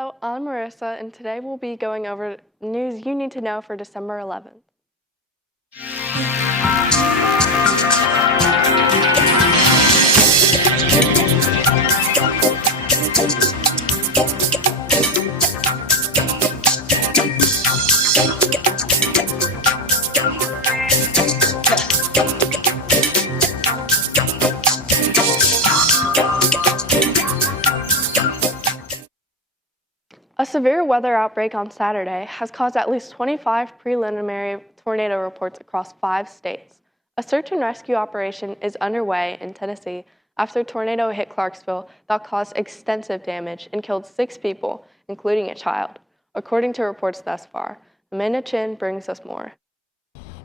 Hello, I'm Marissa, and today we'll be going over news you need to know for December 11th. A severe weather outbreak on Saturday has caused at least 25 preliminary tornado reports across 5 states. A search and rescue operation is underway in Tennessee after a tornado hit Clarksville that caused extensive damage and killed 6 people, including a child, according to reports thus far. Amanda Chin brings us more.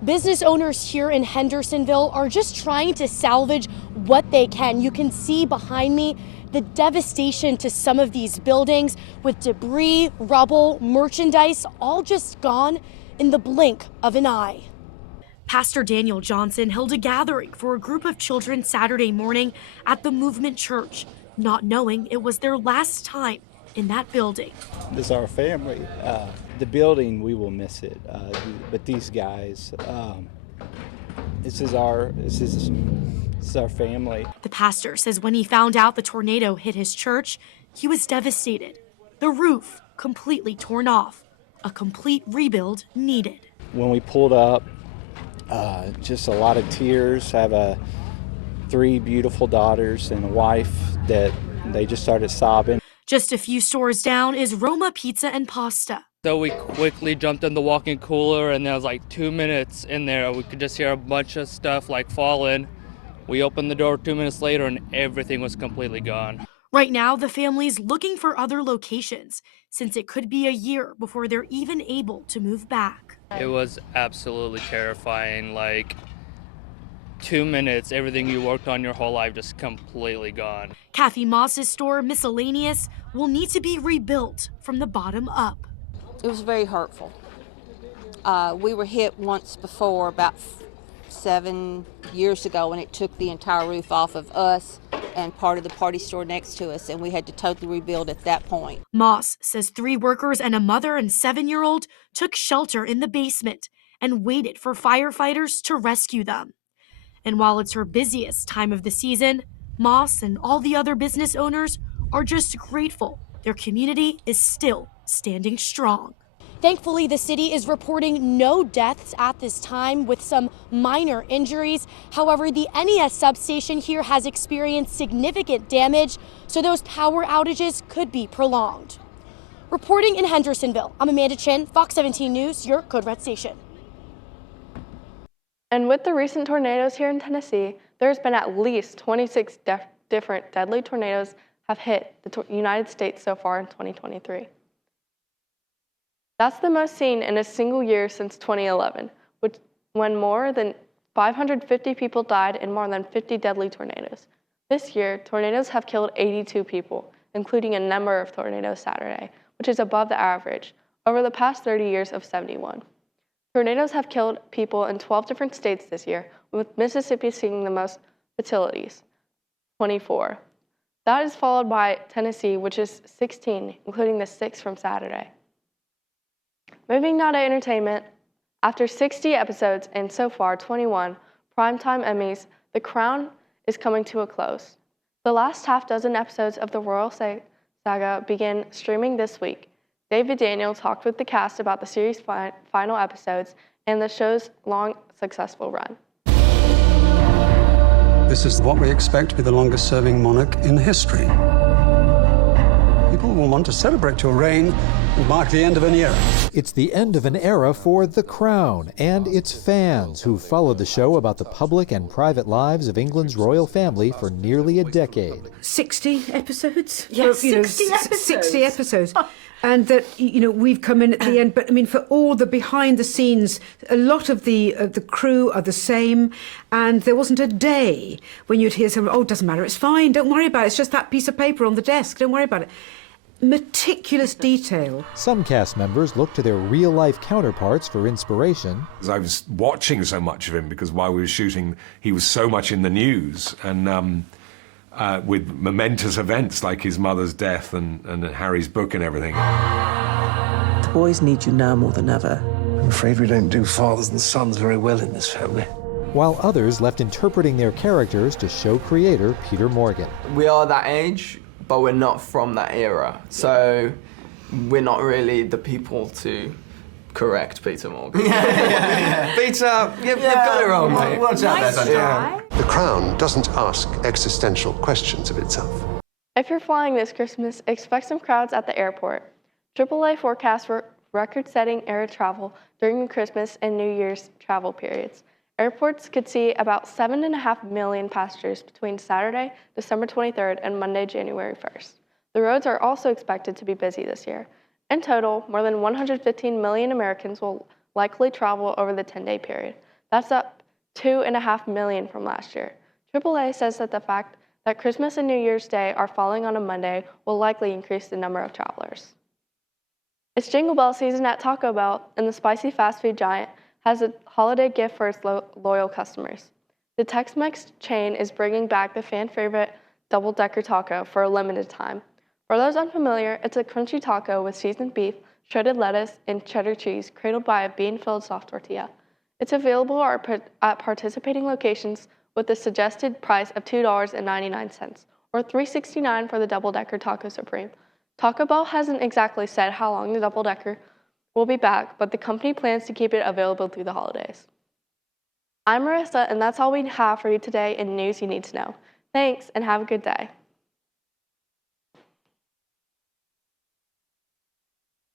Business owners here in Hendersonville are just trying to salvage what they can. You can see behind me the devastation to some of these buildings with debris, rubble, merchandise, all just gone in the blink of an eye. Pastor Daniel Johnson held a gathering for a group of children Saturday morning at the Movement Church, not knowing it was their last time in that building. This is our family. The building, we will miss it, but these guys, this is our family. The pastor says when he found out the tornado hit his church, he was devastated. The roof completely torn off. A complete rebuild needed. When we pulled up, just a lot of tears. I have 3 beautiful daughters and a wife that they just started sobbing. Just a few stores down is Roma Pizza and Pasta. So we quickly jumped in the walk-in cooler, and there was like 2 minutes in there. We could just hear a bunch of stuff like fall in. We opened the door 2 minutes later, and everything was completely gone. Right now, the family's looking for other locations, since it could be a year before they're even able to move back. It was absolutely terrifying. Like 2 minutes, everything you worked on your whole life just completely gone. Kathy Moss's store, Miscellaneous, will need to be rebuilt from the bottom up. It was very hurtful. We were hit once before, about 7 years ago, and it took the entire roof off of us and part of the party store next to us, and we had to totally rebuild at that point. Moss says 3 workers and a mother and 7-year-old took shelter in the basement and waited for firefighters to rescue them. And while it's her busiest time of the season, Moss and all the other business owners are just grateful their community is still standing strong. Thankfully, the city is reporting no deaths at this time, with some minor injuries. However, the NES substation here has experienced significant damage, so those power outages could be prolonged. Reporting in Hendersonville, I'm Amanda Chin, Fox 17 News, your Code Red station. And with the recent tornadoes here in Tennessee, there's been at least 26 different deadly tornadoes have hit the United States so far in 2023. That's the most seen in a single year since 2011, when more than 550 people died in more than 50 deadly tornadoes. This year, tornadoes have killed 82 people, including a number of tornadoes Saturday, which is above the average, over the past 30 years of 71. Tornadoes have killed people in 12 different states this year, with Mississippi seeing the most fatalities, 24. That is followed by Tennessee, which is 16, including the 6 from Saturday. Moving now to entertainment, after 60 episodes and so far 21 primetime Emmys, The Crown is coming to a close. The last half-dozen episodes of the Royal Saga begin streaming this week. David Daniel talked with the cast about the series' final episodes and the show's long, successful run. This is what we expect to be the longest-serving monarch in history. People will want to celebrate your reign and mark the end of an era. It's the end of an era for The Crown and its fans who've followed the show about the public and private lives of England's royal family for nearly a decade. 60 episodes? Yes, 60 episodes. 60 episodes. And that, we've come in at the end. But, for all the behind the scenes, a lot of the crew are the same. And there wasn't a day when you'd hear someone, it doesn't matter, it's fine, don't worry about it. It's just that piece of paper on the desk, don't worry about it. Meticulous detail. Some cast members look to their real-life counterparts for inspiration. I was watching so much of him because while we were shooting, he was so much in the news. And with momentous events like his mother's death and Harry's book and everything. The boys need you now more than ever. I'm afraid we don't do fathers and sons very well in this family. While others left interpreting their characters to show creator Peter Morgan. We are that age, but we're not from that era. So we're not really the people to correct Peter Morgan. Peter, you've got it wrong, mate. Watch out there, Sanjay. The Crown doesn't ask existential questions of itself. If you're flying this Christmas, expect some crowds at the airport. AAA forecasts record-setting air travel during the Christmas and New Year's travel periods. Airports could see about 7.5 million passengers between Saturday, December 23rd, and Monday, January 1st. The roads are also expected to be busy this year. In total, more than 115 million Americans will likely travel over the 10-day period. That's up 2.5 million from last year. AAA says that the fact that Christmas and New Year's Day are falling on a Monday will likely increase the number of travelers. It's Jingle Bell season at Taco Bell, and the spicy fast food giant has a holiday gift for its loyal customers. The Tex-Mex chain is bringing back the fan-favorite double-decker taco for a limited time. For those unfamiliar, it's a crunchy taco with seasoned beef, shredded lettuce, and cheddar cheese cradled by a bean-filled soft tortilla. It's available at participating locations with the suggested price of $2.99, or $3.69 for the double-decker Taco Supreme. Taco Bell hasn't exactly said how long the double-decker will be back, but the company plans to keep it available through the holidays. I'm Marissa, and that's all we have for you today in news you need to know. Thanks, and have a good day.